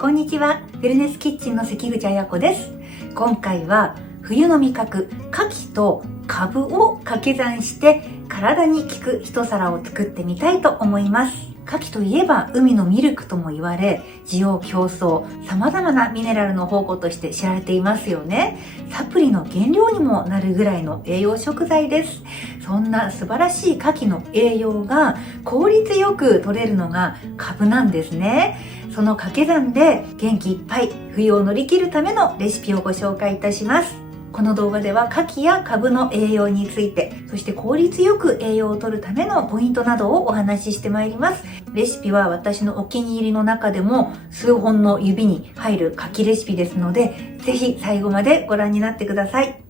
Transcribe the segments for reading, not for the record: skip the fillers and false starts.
こんにちは。ウェルネスキッチンの関口彩子です。今回は冬の味覚、牡蠣とカブを掛け算して体に効く一皿を作ってみたいと思います。牡蠣といえば海のミルクとも言われ、滋養強壮、様々なミネラルの宝庫として知られていますよね。サプリの原料にもなるぐらいの栄養食材です。そんな素晴らしい牡蠣の栄養が効率よく取れるのがカブなんですね。その掛け算で元気いっぱい冬を乗り切るためのレシピをご紹介いたします。この動画では牡蠣やカブの栄養について、そして効率よく栄養を取るためのポイントなどをお話ししてまいります。レシピは私のお気に入りの中でも数本の指に入る牡蠣レシピですので、ぜひ最後までご覧になってください。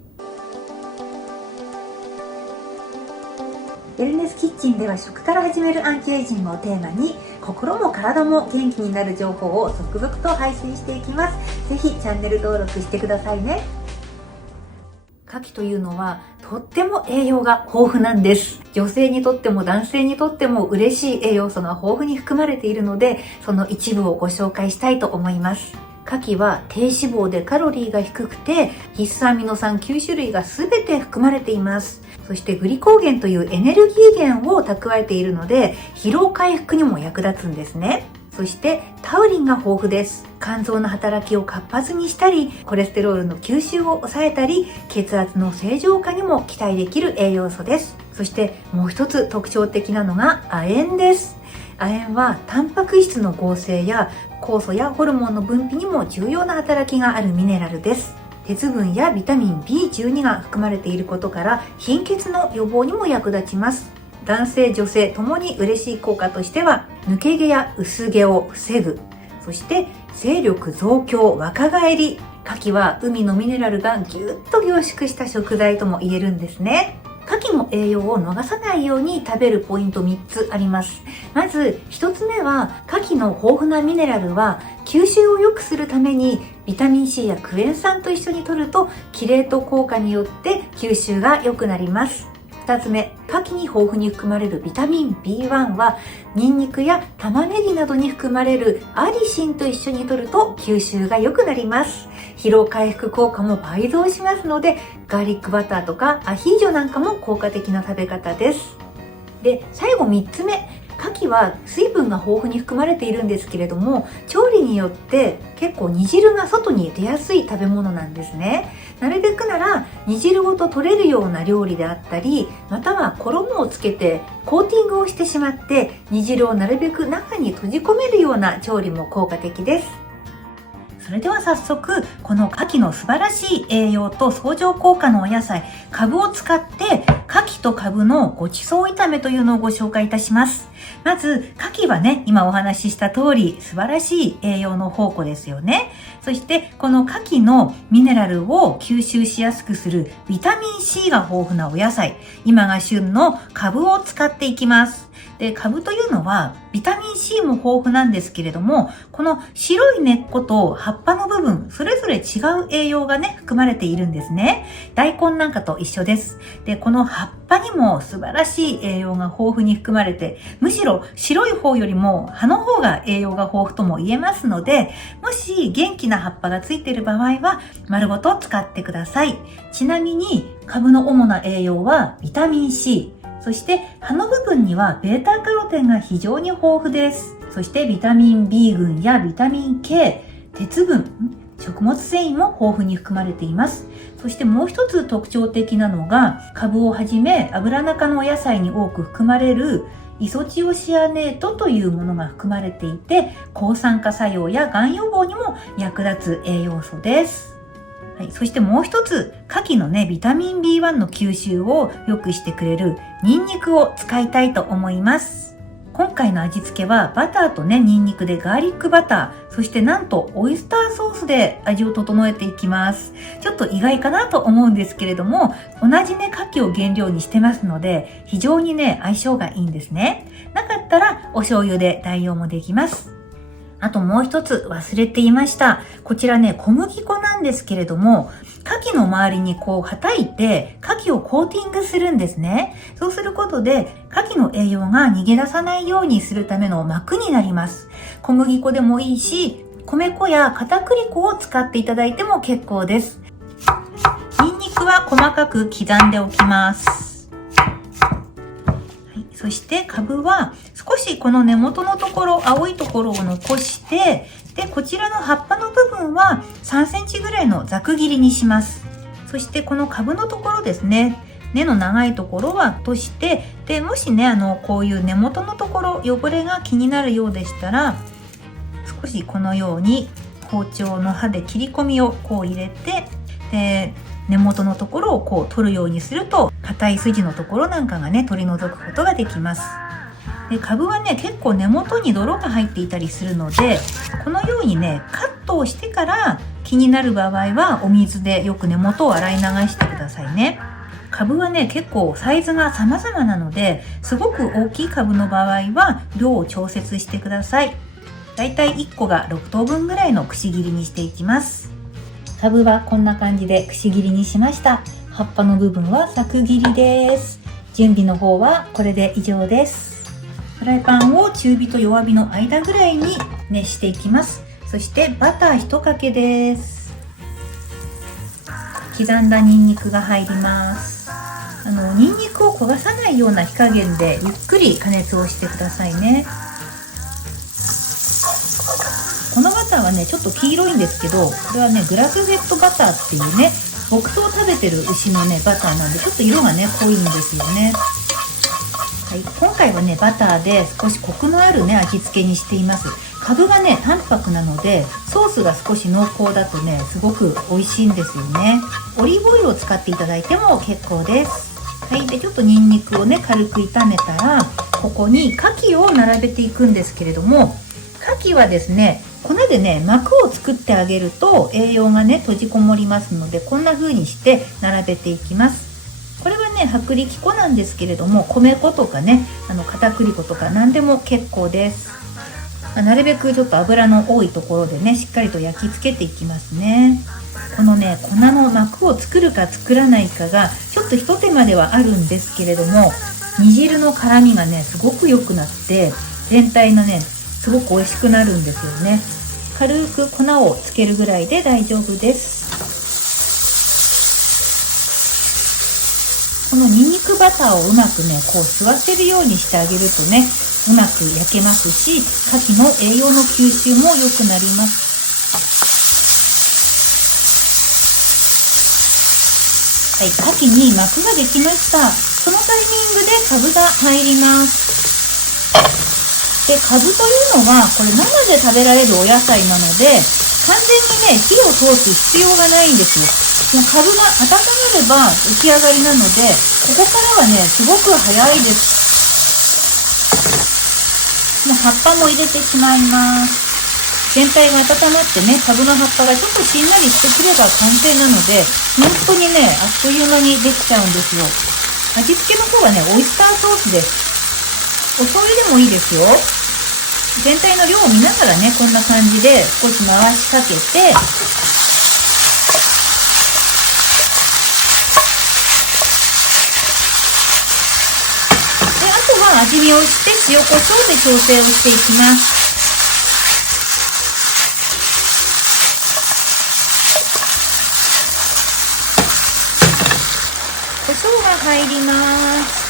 ウェルネスキッチンでは食から始めるアンチエイジングをテーマに心も体も元気になる情報を続々と配信していきます。ぜひチャンネル登録してくださいね。牡蠣というのはとっても栄養が豊富なんです。女性にとっても男性にとっても嬉しい栄養素が豊富に含まれているので、その一部をご紹介したいと思います。牡蠣は低脂肪でカロリーが低くて必須アミノ酸9種類が全て含まれています。そしてグリコーゲンというエネルギー源を蓄えているので疲労回復にも役立つんですね。そしてタウリンが豊富です。肝臓の働きを活発にしたり、コレステロールの吸収を抑えたり、血圧の正常化にも期待できる栄養素です。そしてもう一つ特徴的なのが亜鉛です。亜鉛はタンパク質の合成や酵素やホルモンの分泌にも重要な働きがあるミネラルです。鉄分やビタミン B12 が含まれていることから貧血の予防にも役立ちます。男性女性ともに嬉しい効果としては抜け毛や薄毛を防ぐ、そして精力増強、若返り。牡蠣は海のミネラルがぎゅっと凝縮した食材とも言えるんですね。牡蠣の栄養を逃さないように食べるポイント3つあります。まず1つ目は牡蠣の豊富なミネラルは吸収を良くするためにビタミン C やクエン酸と一緒に摂るとキレート効果によって吸収が良くなります。2つ目、牡蠣に豊富に含まれるビタミン B1 はニンニクや玉ねぎなどに含まれるアリシンと一緒に摂ると吸収が良くなります。疲労回復効果も倍増しますので、ガーリックバターとかアヒージョなんかも効果的な食べ方です。で、最後3つ目。牡蠣は水分が豊富に含まれているんですけれども、調理によって結構煮汁が外に出やすい食べ物なんですね。なるべくなら煮汁ごと取れるような料理であったり、または衣をつけてコーティングをしてしまって煮汁をなるべく中に閉じ込めるような調理も効果的です。それでは早速この牡蠣の素晴らしい栄養と相乗効果のお野菜カブを使って牡蠣とカブのごちそう炒めというのをご紹介いたします。まず牡蠣はね、今お話しした通り素晴らしい栄養の宝庫ですよね。そしてこの牡蠣のミネラルを吸収しやすくするビタミン C が豊富なお野菜、今が旬のカブを使っていきます。で、カブというのはビタミン C も豊富なんですけれども、この白い根っこと葉っぱの部分、それぞれ違う栄養がね、含まれているんですね。大根なんかと一緒です。で、この葉っぱにも素晴らしい栄養が豊富に含まれて、むしろ白い方よりも葉の方が栄養が豊富とも言えますので、もし元気な葉っぱがついている場合は丸ごと使ってください。ちなみにカブの主な栄養はビタミン C、そして葉の部分にはベータカロテンが非常に豊富です。そしてビタミン B 群やビタミン K、鉄分、食物繊維も豊富に含まれています。そしてもう一つ特徴的なのが、カブをはじめ油中のお野菜に多く含まれるイソチオシアネートというものが含まれていて、抗酸化作用やがん予防にも役立つ栄養素です。はい、そしてもう一つ、牡蠣のね、ビタミン B1 の吸収を良くしてくれるニンニクを使いたいと思います。今回の味付けはバターとね、ニンニクでガーリックバター、そしてなんとオイスターソースで味を整えていきます。ちょっと意外かなと思うんですけれども、同じね、牡蠣を原料にしてますので、非常にね、相性がいいんですね。なかったらお醤油で代用もできます。あともう一つ忘れていました。こちらね、小麦粉なんですけれども、牡蠣の周りにこう叩いて、牡蠣をコーティングするんですね。そうすることで、牡蠣の栄養が逃げ出さないようにするための膜になります。小麦粉でもいいし、米粉や片栗粉を使っていただいても結構です。ニンニクは細かく刻んでおきます。そしてカブは少しこの根元のところ、青いところを残して、で、こちらの葉っぱの部分は3センチぐらいのざく切りにします。そしてこのカブのところですね、根の長いところは落として、で、もしね、こういう根元のところ、汚れが気になるようでしたら、少しこのように包丁の刃で切り込みをこう入れて、で、根元のところをこう取るようにすると、硬い筋のところなんかがね、取り除くことができます。で、カブはね、結構根元に泥が入っていたりするので、このようにね、カットをしてから気になる場合はお水でよく根元を洗い流してくださいね。カブはね、結構サイズが様々なので、すごく大きいカブの場合は量を調節してください。だいたい1個が6等分ぐらいのくし切りにしていきます。カブはこんな感じでくし切りにしました。葉っぱの部分はざく切りです。準備の方はこれで以上です。フライパンを中火と弱火の間ぐらいに熱していきます。そしてバター1かけです。刻んだニンニクが入ります。ニンニクを焦がさないような火加減でゆっくり加熱をしてくださいね。このバターはね、ちょっと黄色いんですけど、これはね、グラスフェットバターっていうね、牧草を食べてる牛のね、バターなんで、ちょっと色がね、濃いんですよね。はい、今回はね、バターで少しコクのあるね、味付けにしています。カブがね、淡白なので、ソースが少し濃厚だとね、すごく美味しいんですよね。オリーブオイルを使っていただいても結構です。はい、で、ちょっとニンニクをね、軽く炒めたら、ここに牡蠣を並べていくんですけれども、牡蠣はですね、粉でね、膜を作ってあげると栄養がね、閉じこもりますので、こんな風にして並べていきます。これはね、薄力粉なんですけれども、米粉とかね、片栗粉とか何でも結構です。なるべくちょっと油の多いところでね、しっかりと焼き付けていきますね。このね、粉の膜を作るか作らないかが、ちょっと一手間ではあるんですけれども、煮汁の絡みがね、すごく良くなって、全体のね、すごく美味しくなるんですよね。軽く粉をつけるぐらいで大丈夫です。このニンニクバターをうまくね、こう吸わせるようにしてあげるとね、うまく焼けますし、牡蠣の栄養の吸収も良くなります。はい、牡蠣に膜ができました。そのタイミングでカブが入ります。で、カブというのは、これ生で食べられるお野菜なので、完全にね、火を通す必要がないんですよ。もうカブが温まれば出来上がりなので、ここからはね、すごく早いです。もう葉っぱも入れてしまいます。全体が温まってね、カブの葉っぱがちょっとしんなりしてくれば完成なので、本当にね、あっという間にできちゃうんですよ。味付けの方はね、オイスターソースです。お醤油でもいいですよ。全体の量を見ながらね、こんな感じで少し回しかけて、味見をして塩コショウで調整をしていきます。コショウが入ります。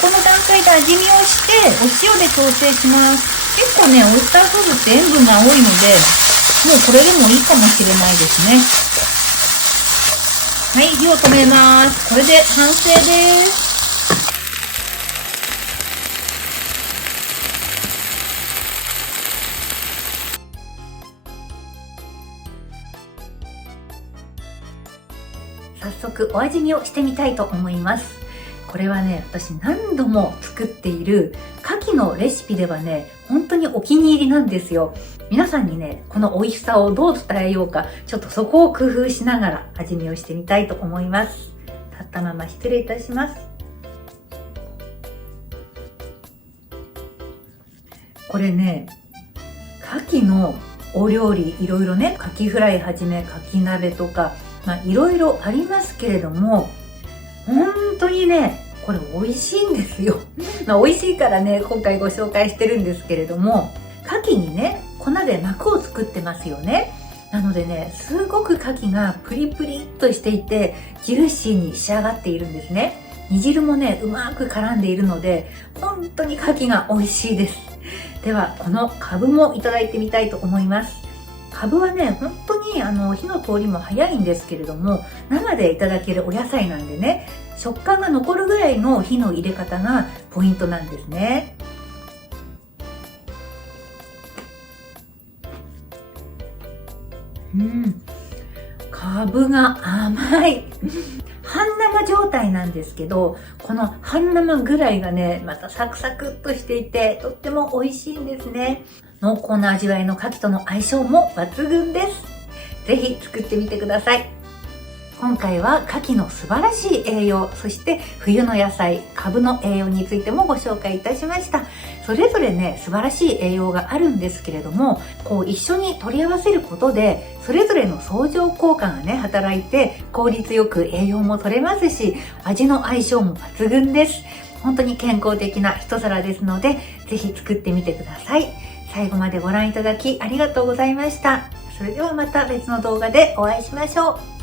この段階で味見をしてお塩で調整します。結構ね、オイスターソースって塩分が多いので、もうこれでもいいかもしれないですね。はい、火を止めます。これで完成です。早速お味見をしてみたいと思います。これはね、私何度も作っている牡蠣のレシピではね、本当にお気に入りなんですよ。皆さんにね、この美味しさをどう伝えようか、ちょっとそこを工夫しながら味見をしてみたいと思います。立ったまま失礼いたします。これね、牡蠣のお料理いろいろね、牡蠣フライはじめ牡蠣鍋とか、いろいろありますけれども、本当にね、これ美味しいんですよ。まあ、美味しいからね、今回ご紹介してるんですけれども、牡蠣にね、粉で膜を作ってますよね。なのでね、すごく牡蠣がプリプリっとしていて、ジューシーに仕上がっているんですね。煮汁もね、うまく絡んでいるので、本当に牡蠣が美味しいです。では、このカブもいただいてみたいと思います。カブはね、本当に火の通りも早いんですけれども、生でいただけるお野菜なんでね、食感が残るぐらいの火の入れ方がポイントなんですね。カブが甘い。半生状態なんですけど、この半生ぐらいがね、またサクサクっとしていて、とっても美味しいんですね。濃厚な味わいの牡蠣との相性も抜群です。ぜひ作ってみてください。今回は牡蠣の素晴らしい栄養、そして冬の野菜、カブの栄養についてもご紹介いたしました。それぞれね、素晴らしい栄養があるんですけれども、一緒に取り合わせることで、それぞれの相乗効果がね、働いて、効率よく栄養も取れますし、味の相性も抜群です。本当に健康的な一皿ですので、ぜひ作ってみてください。最後までご覧いただきありがとうございました。それではまた別の動画でお会いしましょう。